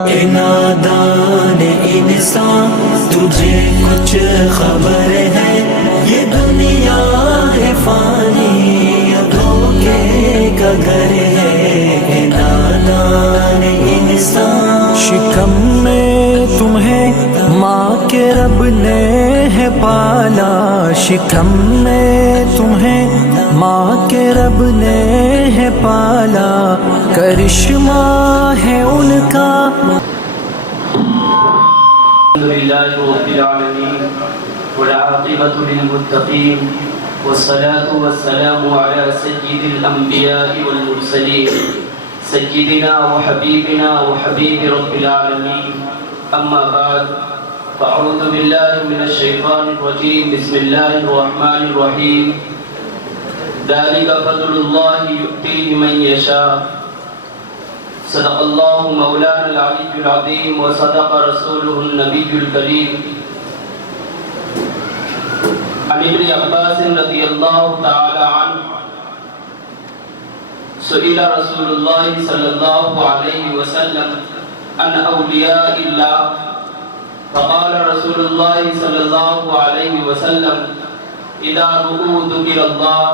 اے نادان انسان تجھے کچھ خبر ہے، یہ دنیا ہے فانی دھوکے کا گھر ہے۔ اے نادان انسان شکم میں تمہیں ماں کے رب نے ہے پالا، شکم میں تمہیں ماں کے رب نے ہے پالا، کرشمہ ہے ان کا۔ الحمدللہ رب العالمین والعاقبۃ للمتقین والصلاة والسلام علی سید الانبیاء والمرسلین سیدنا وحبیبنا وحبیب رب العالمین، اما بعد فاعوذ باللہ من الشیطان الرجیم، بسم اللہ الرحمن الرحیم، ذالک فضل اللہ یؤتیہ من یشاء، صدق اللہ مولانا العلی العظیم وصدق رسولہ النبی الکریم۔ عن ابن عباس رضی اللہ تعالی عنہ سئل رسول اللہ صلی اللہ علیہ وسلم عن اولیاء اللہ، فقال رسول اللہ صلی اللہ علیہ وسلم اذا رؤوا ذکر اللہ،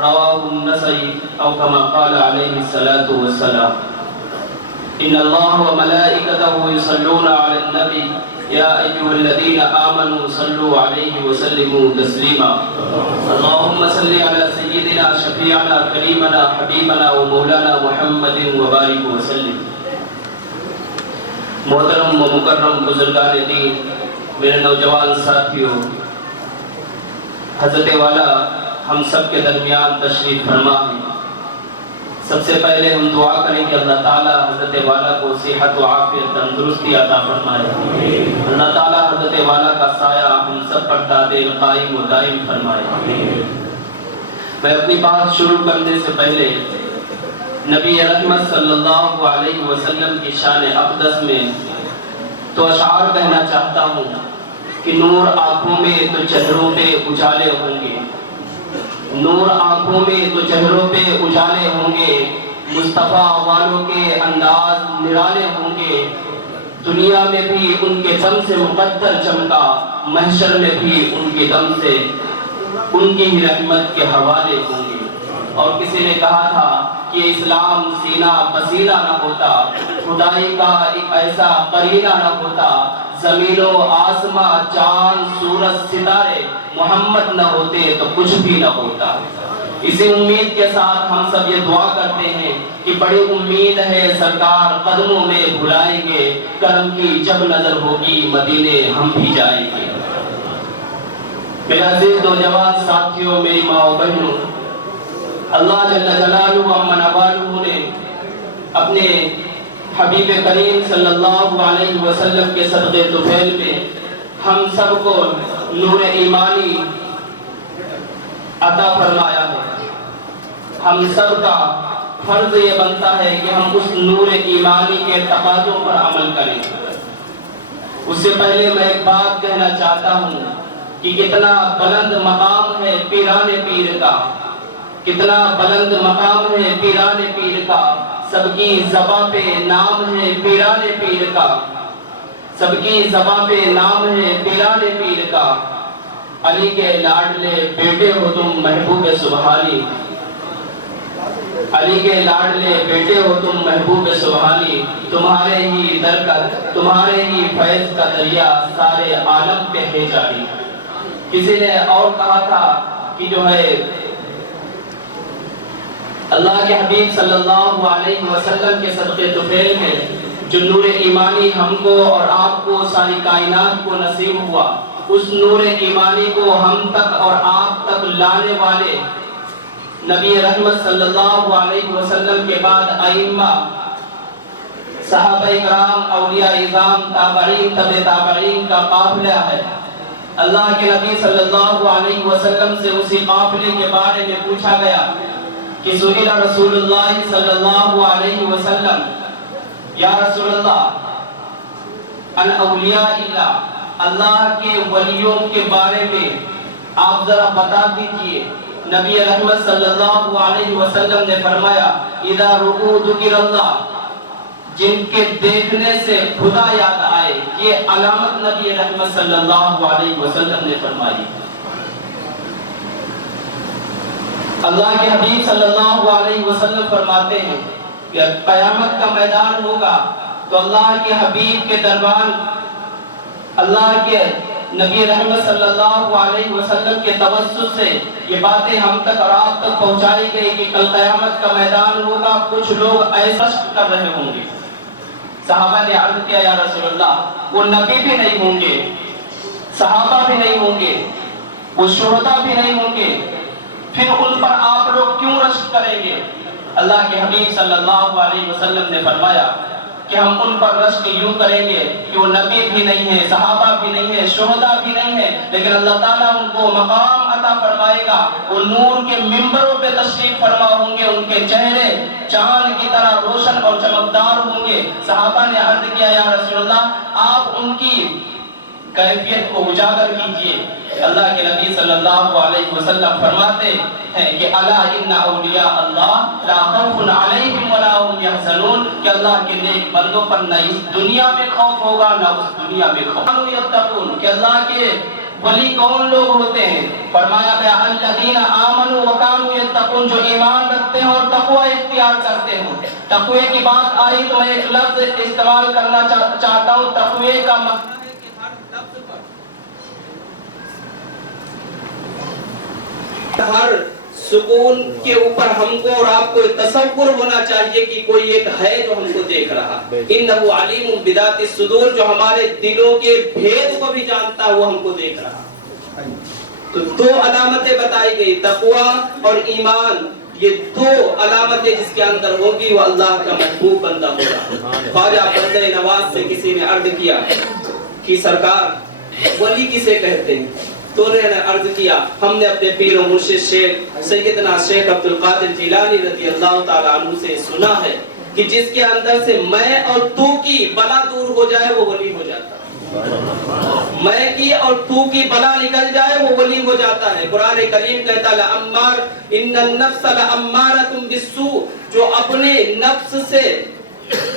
رواہ النسائی، او کما قال علیہ الصلاۃ والسلام۔ ان اللہ وملائکتہ یصلون علی النبی یا ایھا الذین آمنوا صلوا علیہ وسلموا تسلیما۔ اللہم صل علی سیدنا شفیعنا کریمنا حبیبنا و مولانا محمد وبارک وسلم۔ محترم و مکرم بزرگان دین، میرے نوجوان ساتھیوں، حضرت والا ہم سب کے درمیان تشریف فرما ہے۔ سب سے پہلے ہم دعا کریں کہ اللہ تعالیٰ حضرت والا کو صحت و عافیت تندرستی عطا فرمائے، اللہ تعالیٰ حضرت والا کا سایہ ہم سب پر دائم قائم و دائم فرمائے۔ میں اپنی بات شروع کرنے سے پہلے نبی رحمت صلی اللہ علیہ وسلم کی شان اقدس میں تو اشعار کہنا چاہتا ہوں کہ نور آنکھوں میں تو چہروں پہ اجالے ہوں گے، نور آنکھوں میں تو چہروں پہ اجالے ہوں گے، مصطفیٰ والوں کے انداز نرالے ہوں گے، دنیا میں بھی ان کے دم سے مقدر چمکا، محشر میں بھی ان کے دم سے ان کی ہی رحمت کے حوالے ہوں گے۔ اور کسی نے کہا تھا کہ اسلام سینہ پسینہ نہ ہوتا، خدائی کا ایک ایسا قرینہ نہ ہوتا، زمین و آسماں چاند سورج ستارے محمد نہ ہوتے تو کچھ بھی نہ ہوتا۔ اسی امید کے ساتھ ہم سب یہ دعا کرتے ہیں کہ بڑی امید ہے سرکار قدموں میں بھلائیں گے، کرم کی جب نظر ہوگی مدینے ہم بھی جائیں گے۔ میرے عزیز نوجوان ساتھیوں، میری ماں و بہنوں، اللہ جل جلالہ و منوالہ نے اپنے حبیب کریم صلی اللہ علیہ وسلم کے صدقے طفیل میں ہم سب کو نور ایمانی عطا فرمایا ہے۔ ہم سب کا فرض یہ بنتا ہے کہ ہم اس نور ایمانی کے تقاضوں پر عمل کریں۔ اس سے پہلے میں ایک بات کہنا چاہتا ہوں کہ کتنا بلند مقام ہے پیران پیر کا، کتنا بلند مقام ہے پیران پیر کا، سب کی زباں پہ نام ہے پیران پیر کا، سب کی زباں پہ نام ہے پیران پیر کا۔ علی کے لاڈلے بیٹے ہو تم محبوب سبحانی، علی کے لاڈلے بیٹے ہو تم محبوب سبحانی، تمہارے ہی درکت تمہارے ہی فیض کا دریا سارے عالم پہ ہے جاری۔ کسی نے اور کہا تھا کہ جو ہے اللہ کے حبیب صلی اللہ علیہ وسلم کے صدقے طفیل میں جو نور ایمانی ہم کو اور آپ کو ساری کائنات کو نصیب ہوا، اس نور ایمانی کو ہم تک اور آپ تک لانے والے نبی رحمت صلی اللہ علیہ وسلم کے بعد ائمہ، صحابہ کرام، اولیاء اعظام، تابعین، تبع تابعین کا قافلہ ہے۔ اللہ کے نبی صلی اللہ علیہ وسلم سے اسی قافلے کے بارے میں پوچھا گیا کہ سئل رسول اللہ صلی اللہ علیہ وسلم یا رسول اللہ ان اولیاء اللہ، اللہ کے ولیوں کے بارے میں آپ ذرا بتا دیجئے۔ نبی رحمت صلی اللہ علیہ وسلم نے فرمایا اذا رؤوا ذکر اللہ، جن کے دیکھنے سے خدا یاد آئے، یہ علامت نبی رحمت صلی اللہ علیہ وسلم نے فرمائی۔ اللہ کے حبیب صلی اللہ علیہ وسلم فرماتے ہیں کہ قیامت کا میدان ہوگا تو اللہ کے حبیب کے دربار، اللہ کے نبی رحمت صلی اللہ علیہ وسلم کے توسط سے یہ باتیں ہم تک اور آپ تک پہنچائی گئی کہ کل قیامت کا میدان ہوگا، کچھ لوگ ایسا کر رہے ہوں گے۔ صحابہ نے عرض کیا یا رسول اللہ، وہ نبی بھی نہیں ہوں گے، صحابہ بھی نہیں ہوں گے، وہ شہداء بھی نہیں ہوں گے، پھر ان پر آپ لوگ کیوں رشک کریں گے؟ اللہ کے حبیب صلی اللہ علیہ وسلم نے فرمایا کہ ہم ان پر رشک یوں کریں گے کہ وہ نبی بھی نہیں ہے، صحابہ بھی نہیں ہے، شہداء بھی نہیں ہے، لیکن اللہ تعالیٰ ان کو مقام عطا فرمائے گا، وہ نور کے منبروں پہ تشریف فرما ہوں گے، ان کے چہرے چاند کی طرح روشن اور چمکدار ہوں گے۔ صحابہ نے عرض کیا یا رسول اللہ، آپ ان کی کیفیت کو اجاگر کیجئے۔ اللہ کے نبی صلی اللہ علیہ وسلم فرماتے ہیں کہ الا ان اولیاء اللہ لا خوف علیہم ولا هم يحزنون، کہ اللہ کے نیک بندوں پر نہ اس دنیا میں خوف ہوگا نہ اس دنیا میں خوف۔ یتقون، کہ اللہ کے ولی کون لوگ ہوتے ہیں؟ فرمایا گیا الذین آمنوا وکانوا یتقون، جو ایمان رکھتے ہیں اور تقوی اختیار کرتے ہیں۔ تقوی کی بات آئی تو میں ایک لفظ استعمال کرنا چاہتا ہوں۔ تقوی کا مطلب ہر سکون کے اوپر ہم کو اور آپ کو تصور ہونا چاہیے کہ کوئی ایک ہے جو ہم کو دیکھ رہا۔ انہ علیم بذات الصدور، جو ہمارے دلوں کے بھید کو بھی جانتا ہے، وہ ہم کو دیکھ رہا۔ تو دو علامتیں بتائی گئی، تقوی اور ایمان، یہ دو علامتیں جس کے اندر ہوگی وہ اللہ کا محبوب بندہ ہوگا۔ خواجہ بندہ نواز سے کسی نے عرض کیا کہ سرکار ولی کسے کہتے ہیں؟ تو انہوں نے عرض کیا ہم نے اپنے پیر و مرشد شیخ سیدنا شیخ عبد القادر جیلانی رضی اللہ تعالیٰ عنہ سے سنا ہے کہ جس کے اندر سے میں اور تو کی بلا دور ہو جائے وہ ولی ہو جاتا ہے، میں کی اور تو کی بلا نکل جائے وہ ولی ہو جاتا ہے۔ قرآن کریم کہتا ہے لَأَمَّارَ إِنَّ النَّفْسَ لَأَمَّارَةٌ بِالسُّوءِ، جو اپنے نفس سے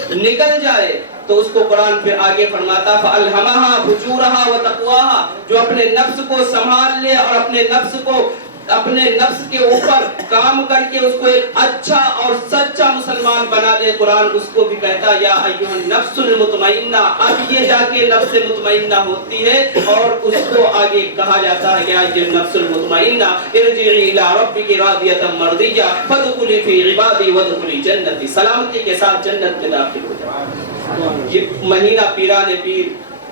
نکل جائے تو اس کو قرآن پھر آگے فرماتا فَأَلْهَمَهَا فُجُورَهَا وَتَقْوَاهَا، جو اپنے نفس کو سنبھال لے اور اپنے نفس کے اوپر کام کر کے اس کو ایک اچھا اور سچا مسلمان بنا دے، قرآن اس کو بھی کہتا یا ایھا النفس المطمئنہ، اب یہ جا کے نفس مطمئنہ ہوتی ہے اور اس کو آگے کہا جاتا ہے کہ ایھا النفس المطمئنہ ارجعی الی ربک راضیۃ مرضیہ فادخلی فی عبادی وادخلی جنتی، سلامتی کے ساتھ جنت میں داخل ہو جائے۔ یہ مہینہ پیران پیر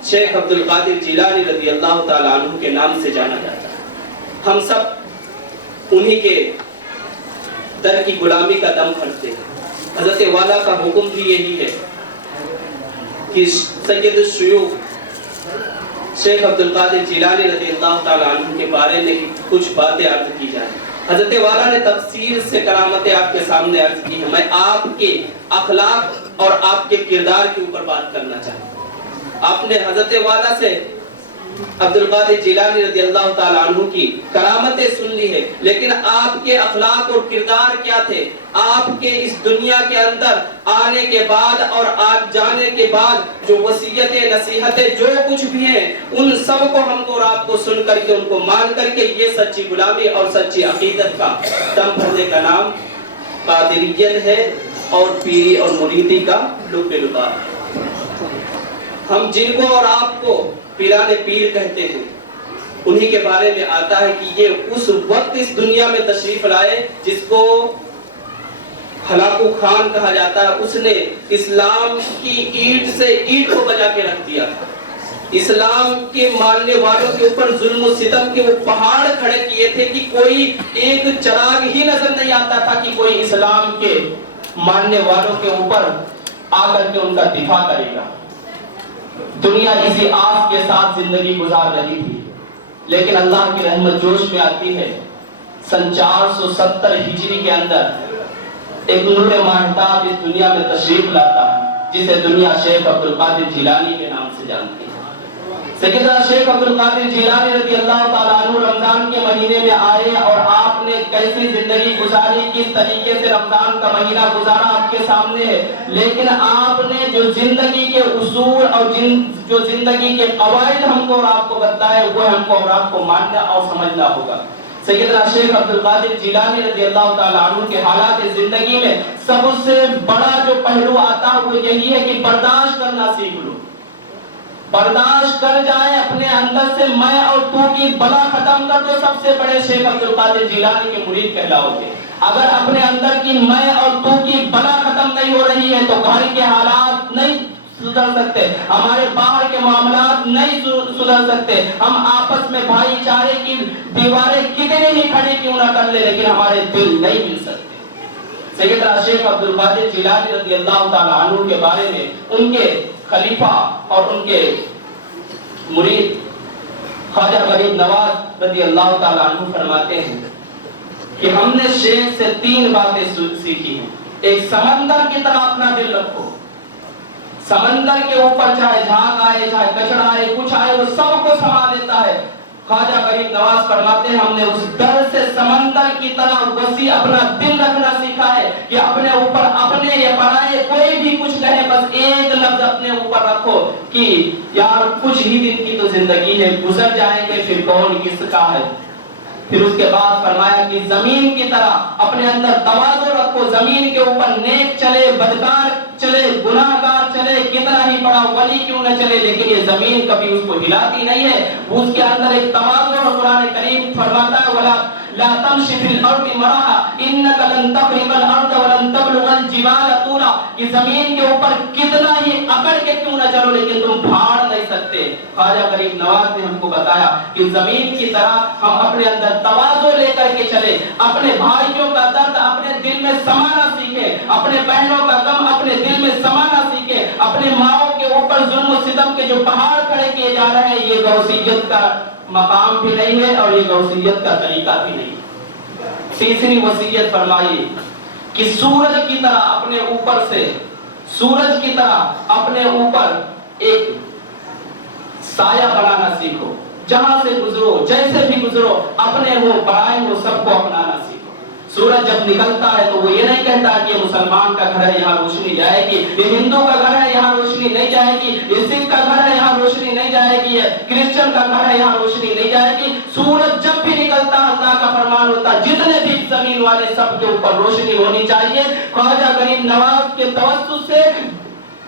شیخ عبد القادر جیلانی رضی اللہ تعالیٰ عنہ کے نام سے جانا جاتا ہے۔ ہم سب انہی کے در کی غلامی کا دم کرتے ہیں۔ حضرت والا کا حکم بھی یہی ہے کہ سید الشیوخ شیخ عبد القادر جیلانی رضی اللہ تعالیٰ عنہ کے بارے میں کچھ باتیں عرض کی جائیں۔ حضرت والا نے تفصیل سے کرامتیں آپ کے سامنے عرض کی ہیں، میں آپ کے اخلاق اور آپ کے کردار کے اوپر بات کرنا چاہتا ہوں۔ آپ نے حضرت والا سے عبد القادر جیلانی رضی اللہ تعالیٰ عنہ کی کرامتیں سن لی ہے، لیکن آپ کے اخلاق اور کردار کیا تھے؟ آپ کے اس دنیا کے اندر آنے کے بعد اور آپ جانے کے بعد جو وصیتیں نصیحتیں جو کچھ بھی ہیں ان سب کو ہم کو اور آپ کو سن کر کے ان کو مان کر کے یہ سچی غلامی اور سچی عقیدت کا دم بھرنے کا نام قادریت ہے اور پیری اور مریدی کا لب لباب۔ ہم جن کو اور آپ کو پیران پیر کہتے ہیں انہی کے بارے میں آتا ہے کہ یہ اس وقت اس دنیا میں تشریف لائے جس کو ہلاکو خان کہا جاتا ہے، اس نے اسلام کی اینٹ سے اینٹ کو بجا کے رکھ دیا تھا۔ اسلام کے ماننے والوں کے اوپر ظلم و ستم کے وہ پہاڑ کھڑے کیے تھے کہ کوئی ایک چراغ ہی نظر نہیں آتا تھا کہ کوئی اسلام کے ماننے والوں کے اوپر آ کر کے ان کا دفاع کرے گا۔ دنیا اسی آس کے ساتھ زندگی گزار رہی تھی، لیکن اللہ کی رحمت جوش میں آتی ہے۔ سن 470 ہجری کے اندر ایک نور ماہتاب اس دنیا میں تشریف لاتا ہے جسے دنیا شیخ عبد القادر جیلانی کے نام سے جانتی ہے۔ سیدنا شیخ عبد القادر جیلانی رضی اللہ تعالیٰ عنہ رمضان کے مہینے میں آئے اور آپ نے کیسی زندگی گزاری، کس طریقے سے رمضان کا مہینہ گزارا آپ کے سامنے ہے. لیکن آپ نے جو زندگی کے اصول اور جو زندگی کے قواعد ہم کو اور آپ کو بتائے وہ ہم کو اور آپ کو ماننا اور سمجھنا ہوگا. سیدنا شیخ عبد القادر جیلانی رضی اللہ تعالیٰ عنہ کے حالات زندگی میں سب سے بڑا جو پہلو آتا ہے وہ یہی ہے کہ برداشت کرنا سیکھ لو. برداشت کر جائیں اپنے اندر سے میں اور تو کی بلا ختم کر دو. سب سے بڑے شیخ عبد القادر جیلانی کے مرید کہلاؤ گے. اگر اپنے اندر کی میں اور تو کی بلا ختم نہیں ہو رہی ہے تو گھر کے حالات نہیں سدھر سکتے، ہمارے باہر کے معاملات نہیں سدھر سکتے. ہم آپس میں بھائی چارے کی دیواریں کتنی ہی کھڑی کیوں نہ کر لیں لیکن ہمارے دل نہیں مل سکتے. سیدنا شیخ عبد القادر جیلانی رضی اللہ تعالیٰ عنہ کے بارے میں ان کے خلیفہ اور ان کے مرید خواجہ غریب نواز رضی اللہ تعالیٰ عنہ فرماتے ہیں کہ ہم نے شیخ سے 3 باتیں سیکھی ہیں. ایک سمندر کی طرح اپنا دل رکھو. سمندر کے اوپر چاہے جھاگ آئے چاہے کچڑا آئے کچھ آئے وہ سب کو سما دیتا ہے. خواجہ غریب نواز فرماتے ہیں ہم نے اس ڈر سے سمندر کی طرح وسیع اپنا دل رکھنا سیکھا ہے کہ اپنے اوپر اپنے یا پرائے کوئی بھی کچھ کہے بس ایک لفظ اپنے اوپر رکھو کہ یار کچھ ہی دن کی تو زندگی ہے، گزر جائیں گے پھر کون کس کا ہے. پھر اس کے بعد فرمایا کہ زمین کی طرح اپنے اندر تواضع رکھو. زمین کے اوپر نیک چلے بدکار چلے گناہگار چلے کتنا ہی بڑا ولی کیوں نہ چلے لیکن یہ زمین کبھی اس کو ہلاتی نہیں ہے. اس کے اندر ایک تواضع اور قرآن کریم فرماتا ہے ولا لا تمشي في الارض مرحا انك لن تخرق الارض ولن تبلغ الجبال طولا. کہ زمین کے اوپر کتنا ہی اکڑ کے کیوں نہ چلو لیکن تم پھاڑ نہیں سکتے. خواجہ غریب نواز نے ہم کو بتایا کہ زمین کی طرح ہم اپنے اندر تواضع لے کر کے چلے، اپنے بھائیوں کا درد اپنے دل میں سمانا سیکھے، اپنے بہنوں کا غم اپنے دل میں سمانا سیکھے، اپنے ماؤں کے اوپر ظلم و ستم کے جو پہاڑ کھڑے کیے جا رہے ہیں یہ غوثیت کا مقام بھی نہیں ہے اور یہ غوثیت کا طریقہ بھی نہیں. تیسری وصیت فرمائی کہ سورج کی طرح اپنے اوپر سے سورج کی طرح اپنے اوپر ایک سایہ بنانا سیکھو. جہاں سے گزرو جیسے بھی گزرو اپنے ہو پرائے ہو سب کو اپنانا سیکھو. سورج جب نکلتا ہے تو وہ یہ نہیں کہتا کہ یہ مسلمان کا گھر ہے یہاں روشنی جائے گی، یہ ہندو کا گھر ہے یہاں روشنی نہیں جائے گی، یہ سکھ کا گھر ہے یہاں روشنی نہیں جائے گی، یہ کرسچن کا گھر ہے یہاں روشنی نہیں جائے گی. سورج جب بھی نکلتا اللہ کا فرمان ہوتا جتنے بھی زمین والے سب کے اوپر روشنی ہونی چاہیے. خواجہ غریب نواز کے توسط سے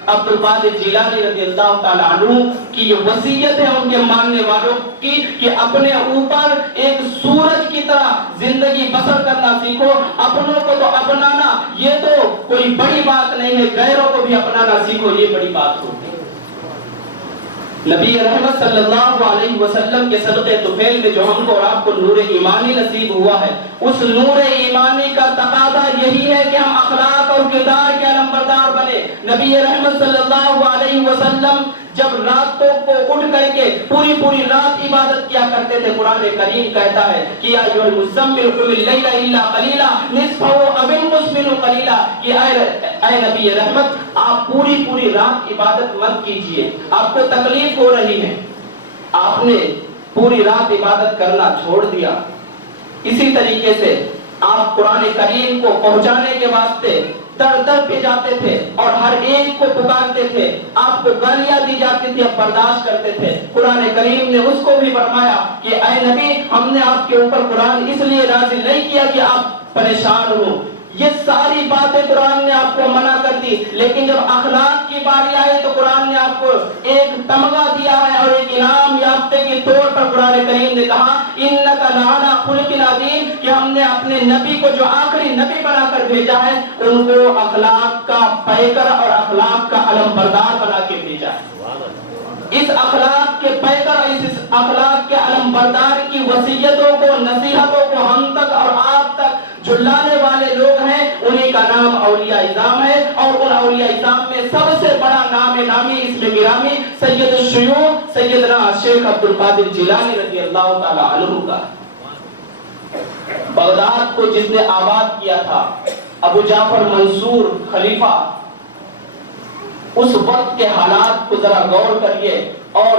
عبد القادر جیلانی رضی اللہ تعالیٰ عنہ کی یہ وصیت ہے ان کے ماننے والوں کی کہ اپنے اوپر ایک سورج کی طرح زندگی بسر کرنا سیکھو. اپنوں کو تو اپنانا یہ تو کوئی بڑی بات نہیں ہے، غیروں کو بھی اپنانا سیکھو یہ بڑی بات ہوتی ہے. نبی رحمت صلی اللہ علیہ وسلم کے صدقے طفیل میں جو ہم کو اور آپ کو نور ایمانی نصیب ہوا ہے اس نور ایمانی کا تقاضا یہی ہے کہ ہم اخلاق اور کردار کے علمبردار بنے. نبی رحمت صلی اللہ علیہ وسلم جب راتوں کو اٹھ کر کے پوری رات عبادت کیا کرتے تھے قرآن کریم کہتا ہے کہ یا ایھا المزمل قم اللیل الا قلیلا نصفہ او انقص منہ قلیلا. کہ اے نبی رحمت آپ پوری رات عبادت مت کیجئے، آپ کو تکلیف ہو رہی ہے، آپ نے پوری رات عبادت کرنا چھوڑ دیا. اسی طریقے سے آپ قرآن کریم کو پہنچانے کے واسطے در پہ جاتے تھے اور ہر ایک کو پکارتے تھے، آپ کو گالیاں دی جاتی تھی آپ برداشت کرتے تھے. قرآن کریم نے اس کو بھی فرمایا کہ اے نبی ہم نے آپ کے اوپر قرآن اس لیے نازل نہیں کیا کہ آپ پریشان ہو. یہ ساری باتیں قرآن نے آپ کو منع کر دی لیکن جب اخلاق کی باری آئی تو قرآن نے آپ کو ایک تمغہ دیا ہے اور ایک انعام یافتہ کے طور پر قرآن کریم نے کہا انک لعلی خلق عظیم کہ ہم نے اپنے نبی کو جو آخری نبی بنا کر بھیجا ہے ان کو اخلاق کا پیکر اور اخلاق کا علمبردار بنا کے بھیجا ہے. اس اخلاق کے پیکر اس اخلاق کے علمبردار کی وصیتوں کو نصیحتوں کو ہم تک اور آپ تک جو لانے والے لوگ ہیں انہیں کا نام اولیاء اعظام ہے اور ان اولیاء اعظام میں سب سے بڑا نام نامی اس میں گرامی سید الشیوخ سیدنا شیخ عبد القادر جیلانی رضی اللہ تعالی عنہ کا. بغداد کو جس نے آباد کیا تھا ابو جعفر منصور خلیفہ، اس وقت کے حالات کو ذرا غور کریے اور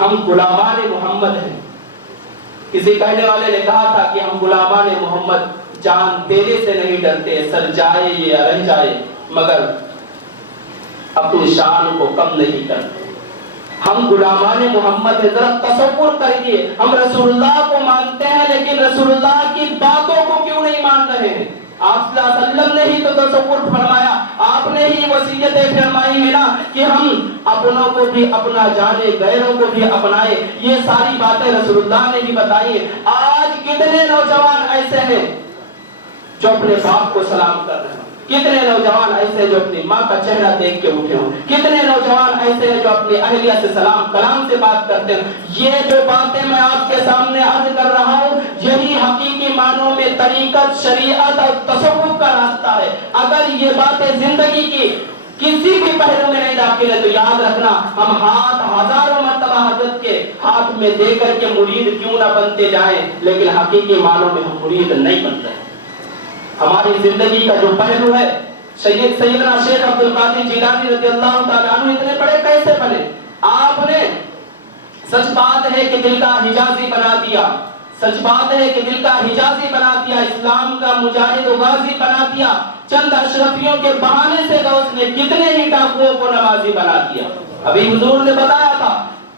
ہم غلامان محمد ہیں. کسی کہنے والے نے کہا تھا کہ ہم غلامان محمد جان دینے سے نہیں ڈرتے، سر جائے یا رہ جائے مگر اپنی شان کو کم نہیں کرتے. ہم غلامان محمد ہیں. ذرا تصور کریے، ہم رسول اللہ کو مانتے ہیں لیکن رسول اللہ کی باتوں کو کیوں نہیں مان رہے ہیں؟ آپ صلی اللہ علیہ وسلم نے ہی تو تصور فرمایا، آپ نے ہی وصیت فرمائی ہے نا کہ ہم اپنوں کو بھی اپنا جانے، غیروں کو بھی اپنائے. یہ ساری باتیں رسول اللہ نے ہی بتائی ہیں. آج کتنے نوجوان ایسے ہیں جو اپنے باپ کو سلام کر رہے ہیں؟ کتنے نوجوان ایسے ہیں جو اپنی ماں کا چہرہ دیکھ کے اٹھے ہوں؟ کتنے نوجوان ایسے ہیں جو اپنی اہلیہ سے سلام کلام سے بات کرتے ہیں؟ یہ جو باتیں میں آپ کے سامنے عرض کر رہا ہوں، یہی حقیقی معنوں میں طریقت، شریعت اور تصوف کا راستہ ہے. اگر یہ باتیں زندگی کی کسی بھی پہلو میں نہیں داخل ہے تو یاد رکھنا، ہم ہاتھ ہزاروں مرتبہ حضرت کے ہاتھ میں دے کر کے مرید کیوں نہ بنتے جائیں لیکن حقیقی معنوں میں ہم مرید نہیں بن رہے. ہماری زندگی کا جو پہلو ہے، سیدنا شیخ عبد القادر جیلانی رضی اللہ تعالیٰ عنہ اتنے بڑے کیسے بنے؟ آپ نے سچ بات ہے کہ دل کا حجازی بنا دیا، سچ بات ہے کہ دل کا حجازی بنا دیا، اسلام کا مجاہد و غازی بنا دیا. چند اشرفیوں کے بہانے سے غوث نے کتنے ہی ڈاکوؤں کو نمازی بنا دیا. ابھی حضور نے بتایا تھا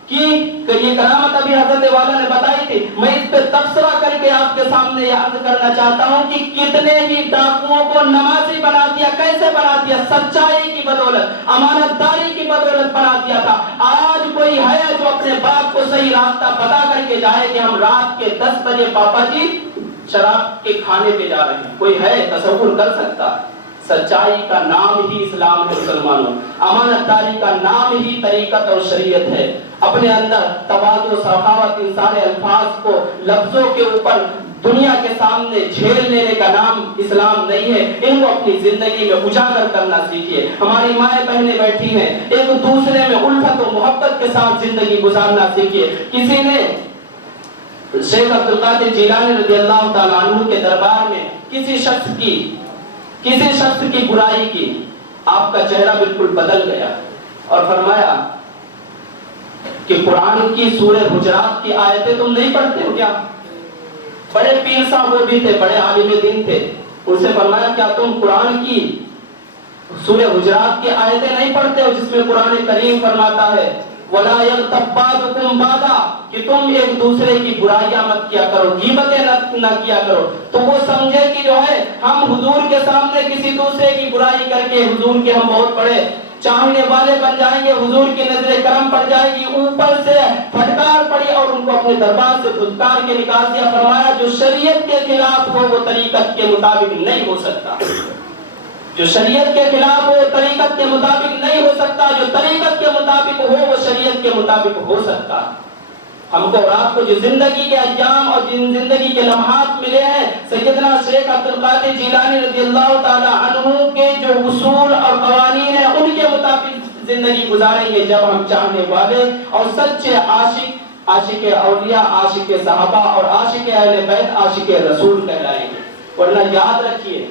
کہ یہ کرامت ابھی حضرت والا نے بتائی تھی. میں اس پہ تبصرہ کر کے آپ کے سامنے یہ عرض کرنا چاہتا ہوں کہ کتنے ہی ڈاکوؤں کو نمازی بنا دیا. کیسے بنا دیا؟ سچائی کی بدولت، امانت داری کی بدولت بنا دیا تھا. آج کوئی ہے جو اپنے باپ کو صحیح راستہ بتا کر کے جائے کہ ہم رات کے 10 بجے پاپا جی شراب کے کھانے پہ جا رہے ہیں؟ کوئی ہے تصور کر سکتا؟ سچائی کا نام ہی اسلام ہے مسلمانوں، امانت داری کا نام ہی طریقت اور شریعت ہے. اپنے اندر تواضع، سخاوت، ان سارے الفاظ کو لفظوں کے اوپر دنیا کے سامنے جھیل لینے کا نام اسلام نہیں ہے. ان کو اپنی زندگی میں اجاگر کرنا سیکھیے. ہماری مائیں بہنیں بیٹھی ہیں، ایک دوسرے میں الفت و محبت کے ساتھ زندگی گزارنا سیکھیے. کسی نے شیخ عبد القادر جیلانی رضی اللہ تعالیٰ عنہ کے دربار میں کسی شخص کی برائی کی، آپ کا چہرہ بالکل بدل گیا اور فرمایا کہ قرآن کی سورہ حجرات کی آیتیں تم نہیں پڑھتے ہو کیا؟ بڑے پیر صاحب وہ بھی تھے، بڑے عالم دین تھے. ان سے فرمایا کیا تم قرآن کی سورہ حجرات کی آیتیں نہیں پڑھتے ہو جس میں قرآن کریم فرماتا ہے وَلَا يَغْتَبْ بَعْضُكُمْ بَعْضًا کہ تم ایک دوسرے کی برائیاں مت کیا کرو، غیبتیں نہ کیا کرو. تو وہ سمجھے کہ جو ہے ہم حضور کے سامنے کسی دوسرے کی برائی کر کے حضور کے ہم بہت بڑے چاہنے والے بن جائیں گے، حضور کی نظر کرم پڑ جائے گی. اوپر سے پھٹکار پڑی اور ان کو اپنے دربار سے دھتکار کے نکال دیا. فرمایا جو شریعت کے خلاف ہو وہ طریقت کے مطابق نہیں ہو سکتا، جو شریعت کے خلاف ہو طریقت کے مطابق نہیں ہو سکتا، جو طریقت کے مطابق ہو وہ شریعت کے مطابق ہو سکتا. ہم کو رات کو جو زندگی کے ایام اور جن زندگی کے لمحات ملے ہیں، سیدنا شیخ عبد القادر جیلانی رضی اللہ تعالی عنہ کے جو اصول اور قوانین ہیں ان کے مطابق زندگی گزاریں گے جب ہم چاہنے والے اور سچے عاشق، عاشق اولیاء، عاشق صحابہ اور عاشق اہل بیت، عاشق رسول کہلائیں گے. ورنہ یاد رکھیے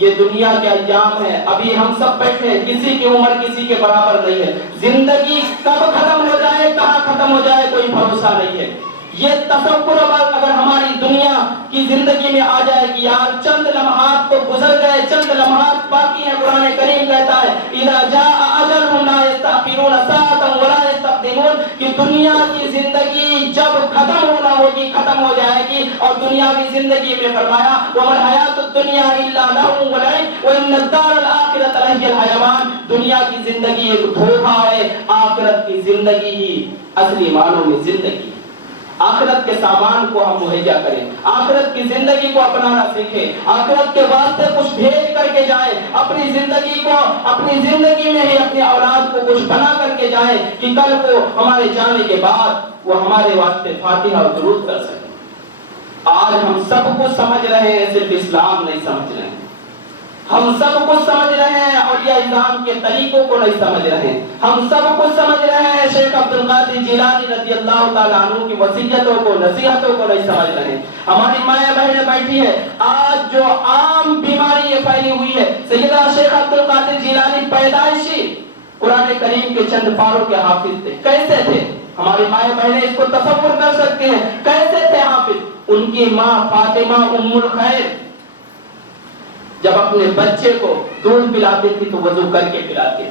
یہ دنیا کے ایام ہے، ابھی ہم سب بیٹھے ہیں، کسی کی عمر کسی کے برابر نہیں ہے. زندگی کب ختم ہو جائے، کہاں ختم ہو جائے، کوئی بھروسہ نہیں ہے. یہ تصور اگر ہماری دنیا کی زندگی میں آ جائے کہ یار چند لمحات تو گزر گئے، چند لمحات باقی ہیں. قرآن کریم کہتا ہے اذا جاء اجلهم لا يستأخرون ساعة ولا يستقدمون کہ دنیا کی زندگی جب ختم ہونا ہوگی ختم ہو جائے گی. اور دنیاوی زندگی میں فرمایا وما الحیات الدنیا الا لهو ولعب وان الدار الاخرة لهي الحیوان. دنیا کی زندگی ایک دھوکہ ہے، آخرت کی زندگی ہی اصلی معنوں میں زندگی. آخرت کے سامان کو ہم مہیا کریں، آخرت کی زندگی کو اپنانا سیکھیں، آخرت کے واسطے کچھ بھیج کر کے جائیں. اپنی زندگی کو، اپنی زندگی میں ہی اپنی اولاد کو کچھ بنا کر کے جائیں کہ کل کو ہمارے جانے کے بعد وہ ہمارے واسطے فاتحہ اور درود کر سکیں. آج ہم سب کچھ سمجھ رہے ہیں، صرف اسلام نہیں سمجھ رہے ہیں. ہم سب کچھ سمجھ رہے ہیں اور یہ اسلام کے طریقوں کو نہیں سمجھ رہے ہیں. ہم سب کچھ سمجھ رہے ہیں، شیخ عبد القادر جیلانی رضی اللہ تعالیٰ عنہ کی وصیتوں کو، نصیحتوں کو نہیں سمجھ رہے ہیں. ہماری مائیں بہنیں بیٹھی ہیں، آج جو عام بیماری یہ پھیلی ہوئی ہے. سیدنا شیخ عبد القادر جیلانی پیدائشی قرآن کریم کے چند پاروں کے حافظ تھے. کیسے تھے؟ ہماری ہماری مائیں بہنیں اس کو تصور کر سکتے ہیں کیسے تھے حافظ. ان کی ماں فاطمہ ام الخیر جب اپنے بچے کو دودھ پلاتی تھی تو وضو کر کے پلاتی تھی.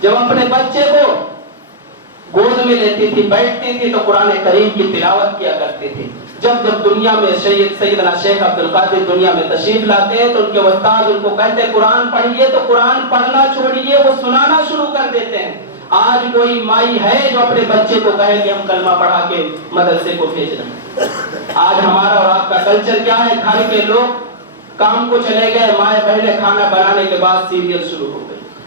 جب اپنے بچے کو گود میں لیتی تھی بیٹھتی تھی تو قرآن کریم کی تلاوت کیا کرتی تھی. جب دنیا میں سیدنا شیخ عبد القادر دنیا میں تشریف لاتے ہیں تو ان کے استاد ان کو کہتے ہیں قرآن پڑھیے تو قرآن پڑھنا چھوڑیے وہ سنانا شروع کر دیتے ہیں. آج کوئی مائی ہے جو اپنے بچے کو کہے کہ ہم کلمہ پڑھا کے مدرسے کو بھیج رہے ہیں؟ آج ہمارا اور آپ کا کلچر کیا ہے؟ گھر کے لوگ کام کو چلے گئے, مائیں بہنیں کھانا بنانے کے بعد سیریل شروع ہو گئی.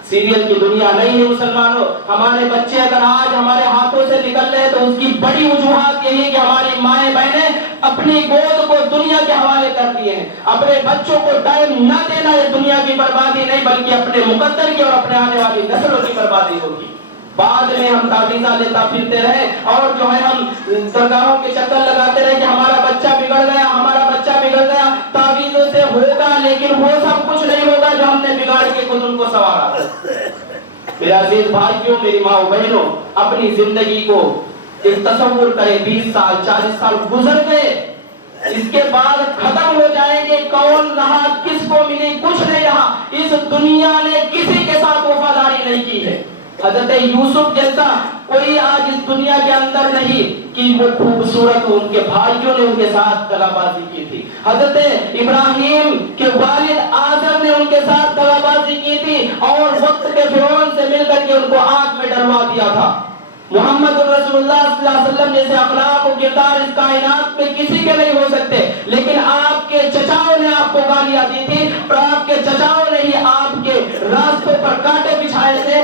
سیریل کی دنیا نہیں ہے مسلمانوں. ہمارے بچے اگر آج ہمارے ہاتھوں سے نکل رہے ہیں تو اس کی بڑی وجوہات یہی ہے کہ ہماری مائیں بہنیں اپنی گود کو دنیا کے حوالے کر دیے ہیں. اپنے بچوں کو ٹائم نہ دینا یہ دنیا کی بربادی نہیں بلکہ اپنے مقدر کی اور اپنے آنے والی نسلوں کی بربادی ہوگی. بعد میں ہم تعویذہ لیتا پھرتے رہے اور جو ہے ہم درگاہوں کے چکر لگاتے رہے کہ ہمارا بچہ بگڑ گیا, ہمارا بچہ بگڑ گیا. تعویذوں سے ہوگا لیکن وہ سب کچھ نہیں ہوگا جو ہم نے بگاڑ کے خود ان کو سنوارا. میرے عزیز بھائیوں, میری ماں بہنوں, اپنی زندگی کو ایک تصور کریں. 20 سال 40 سال گزر گئے, اس کے بعد ختم ہو جائیں گے. کون رہا, کس کو ملی, کچھ نہیں رہا. اس دنیا نے کسی کے ساتھ وفاداری نہیں کی ہے. حضرت یوسف جیسا کوئی آج اس دنیا کے اندر نہیں کہ وہ خوبصورت ہو. ان کے بھائیوں نے ان کے ساتھ دغا بازی کی تھی. حضرت ابراہیم کے والد آزر نے ان کے ساتھ دغا بازی کی تھی اور وقت کے فرعون سے مل کر کے ان کو آگ میں ڈلوا دیا تھا. محمد رسول اللہ صلی اللہ علیہ وسلم جیسے اخلاق و کردار اس کائنات میں کسی کے نہیں ہو سکتے, لیکن آپ کے چچاؤں نے آپ کو گالیاں دی تھی اور آپ کے چچاؤں نے ہی آپ کے راستوں پر کانٹے بچھائے تھے.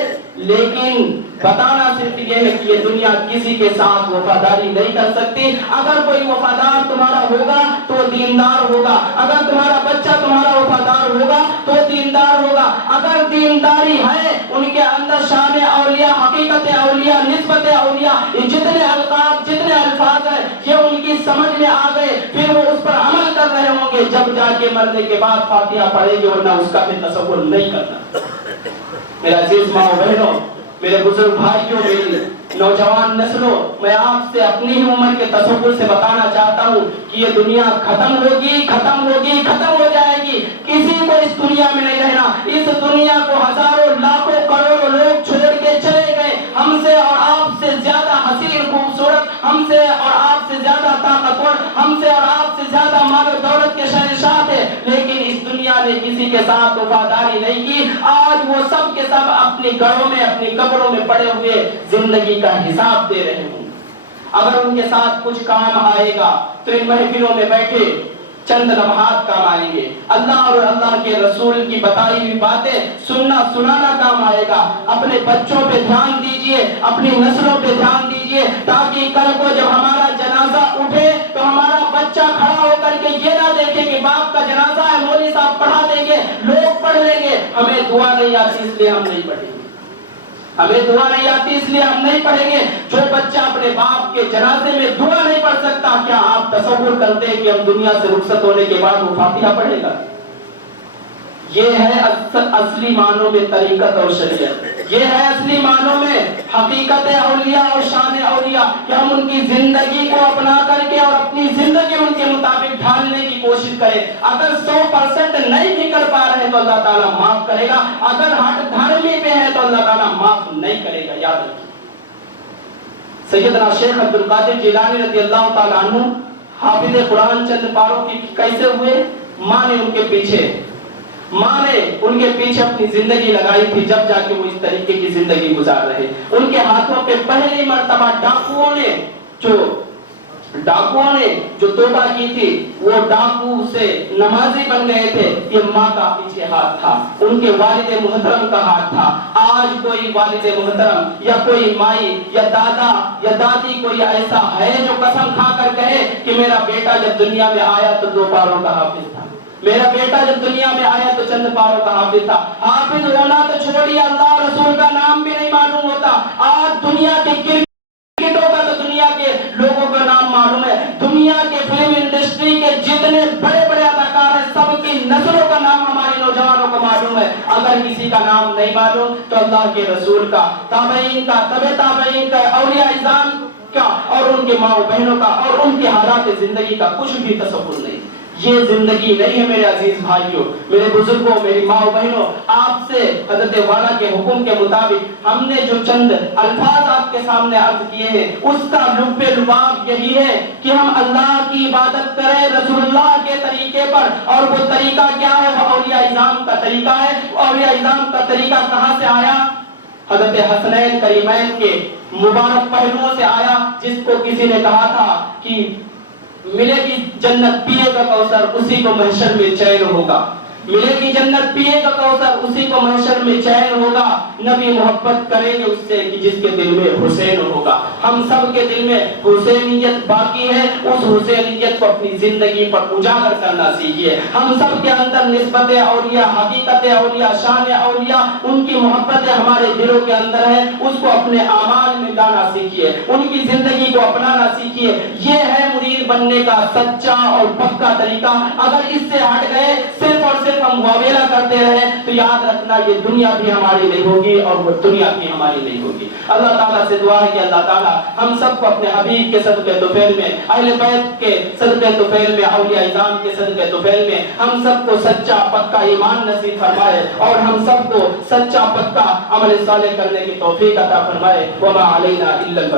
لیکن بتانا صرف یہ ہے کہ یہ دنیا کسی کے ساتھ وفاداری نہیں کر سکتی. اگر کوئی وفادار تمہارا ہوگا تو دیندار ہوگا. اگر تمہارا بچہ تمہارا وفادار ہوگا تو دیندار ہوگا. اگر دینداری ہے ان کے اندر شان اولیاء, حقیقت اولیاء, نسبت اولیاء, جتنے القاب جتنے الفاظ ہیں یہ ان کی سمجھ میں آ گئے, پھر وہ اس پر عمل کر رہے ہوں گے. جب جا کے مرنے کے بعد فاتحہ پڑھیں گے ورنہ اس کا بھی تصور نہیں کرنا. میرے عزیز ماں بہنوں, میرے بزرگ بھائیوں, میری نوجوان نسلوں, میں آپ سے اپنی ہی عمر کے تصور سے بتانا چاہتا ہوں کہ یہ دنیا ختم ہوگی, ختم ہوگی, ختم ہو جائے گی. کسی کو اس دنیا میں نہیں رہنا. اس دنیا کو ہزاروں لاکھوں کروڑوں لوگ چھوڑ کے چلے گئے. ہم سے اور آپ سے زیادہ حسین خوبصورت, ہم سے اور آپ سے زیادہ طاقتور, ہم سے اور آپ سے زیادہ مال و دولت کے شہنشاہ تھے, لیکن اس دنیا نے کسی کے ساتھ وفاداری نہیں کی. آج وہ سب کے سب اپنی گھروں میں, اپنی قبروں میں پڑے ہوئے زندگی کا حساب دے رہے ہوں. اگر ان کے ساتھ کچھ کام آئے گا تو ان محفلوں میں بیٹھے چند لمحات کام آئیں گے. اللہ اور اللہ کے رسول کی بتائی ہوئی باتیں سننا سنانا کام آئے گا. اپنے بچوں پہ دھیان دیجئے, اپنی نسلوں پہ دھیان دیجئے, تاکہ کل کو جب ہمارا جنازہ اٹھے تو ہمارا بچہ کھڑا ہو کر کے یہ نہ دیکھے کہ باپ کا جنازہ ہے, مولوی صاحب پڑھا دیں گے, لوگ پڑھ لیں گے, ہمیں دعا نہیں آتی اس لیے ہم نہیں پڑھیں گے, ہمیں دعا نہیں آتی اس لیے ہم نہیں پڑھیں گے. جو بچہ اپنے باپ کے جنازے میں دعا نہیں پڑھ سکتا, کیا آپ تصور کرتے ہیں کہ ہم دنیا سے رخصت ہونے کے بعد وہ فاتحہ پڑھے گا؟ یہ ہے اصلی معنوں میں طریقت اور شریعت. یہ ہے اصلی معنوں میں حقیقت اولیاء اور شان اولیاء کہ ہم ان کی زندگی کو اپنا کر کے اور اپنی زندگی ان کے مطابق ڈھالنے کی کوشش کریں. اگر 100% نہیں بھی کر پا رہے تو اللہ تعالیٰ معاف کرے گا. اگر ہٹ دھرمی پہ ہے تو اللہ تعالیٰ معاف نہیں کرے گا. یاد رکھیے, سیدنا شیخ عبد القادر جیلانی رضی اللہ تعالیٰ عنہ حافظ قرآن چند پاروں کی کیسے ہوئے؟ ماں نے ان کے پیچھے اپنی زندگی لگائی تھی, جب جا کے وہ اس طریقے کی زندگی گزار رہے. ان کے ہاتھوں پہ پہلی مرتبہ ڈاکوؤں نے جو توبہ کی تھی, وہ ڈاکو سے نمازی بن گئے تھے. یہ ماں کا پیچھے ہاتھ تھا, ان کے والد محترم کا ہاتھ تھا. آج کوئی والد محترم یا کوئی مائی یا دادا یا دادی کوئی ایسا ہے جو قسم کھا کر کہے کہ میرا بیٹا جب دنیا میں آیا تو 2 پاروں کا حافظ تھا, میرا بیٹا جب دنیا میں آیا تو چند پاروں کا حافظ تھا. حافظ ہونا تو چھوڑیے, اللہ رسول کا نام بھی نہیں معلوم ہوتا. آج دنیا کے کرکٹوں کا تو دنیا کے لوگوں کا نام معلوم ہے. دنیا کے فلم انڈسٹری کے جتنے بڑے بڑے اداکار ہیں سب کی نسلوں کا نام ہمارے نوجوانوں کو معلوم ہے. اگر کسی کا نام نہیں معلوم تو اللہ کے رسول کا, تابعین کا, تابعین کا, اولیاء اعظام کا اور ان کے ماں و بہنوں کا اور ان کے حالات زندگی کا کچھ بھی تصور نہیں. یہ زندگی نہیں ہے میرے عزیز بھائیوں، میرے بزرگوں، میری ماں و بہنوں. آپ سے حضرت والا کے حکم کے مطابق ہم نے جو چند الفاظ آپ کے سامنے عرض کیے ہیں، اس کا لب لباب یہی ہے کہ ہم اللہ کی عبادت کریں رسول اللہ کے طریقے پر. اور وہ طریقہ کیا ہے؟ وہ اولیاء اعظام کا طریقہ ہے. اولیاء اعظام کا طریقہ کہاں سے آیا؟ حضرت حسنین کریمین کے مبارک پہلوؤں سے آیا، جس کو کسی نے کہا تھا کہ ملے گی جنت پیے گا کوثر اسی کو محشر میں چین ہوگا. ملے گی جنت پیے گا کوثر اسی کو محشر میں چین ہوگا. نبی محبت کریں گے اس سے کہ جس کے دل میں حسین ہوگا. ہم سب کے دل میں حسینیت باقی ہے، اس حسینیت کو اپنی زندگی پر اجاگر کرنا سیکھیے. ہم سب کے اندر نسبت اولیاء، حقیقت اولیاء، شان اولیاء، ان کی محبت ہمارے دلوں کے اندر ہے، اس کو اپنے اعمال میں لانا سیکھیے، ان کی زندگی کو اپنانا سیکھیے. یہ ہے مرید بننے کا سچا اور پکا طریقہ. اگر اس سے ہٹ گئے، صرف اور صرف ہم واویلا کرتے رہے، تو یاد رکھنا یہ دنیا بھی ہماری نہیں ہوگی اور وہ دنیا بھی ہماری نہیں ہوگی. اللہ تعالیٰ سے دعا ہے کہ اللہ تعالیٰ ہم سب کو اپنے حبیب کے صدقے طفیل میں، اہل بیت کے صدقے طفیل میں، اولیاء اعظام کے صدقے طفیل میں ہم سب کو سچا پکا ایمان نصیب فرمائے اور ہم سب کو سچا پکا عمل صالح کرنے کی توفیق عطا فرمائے. وما علینا الا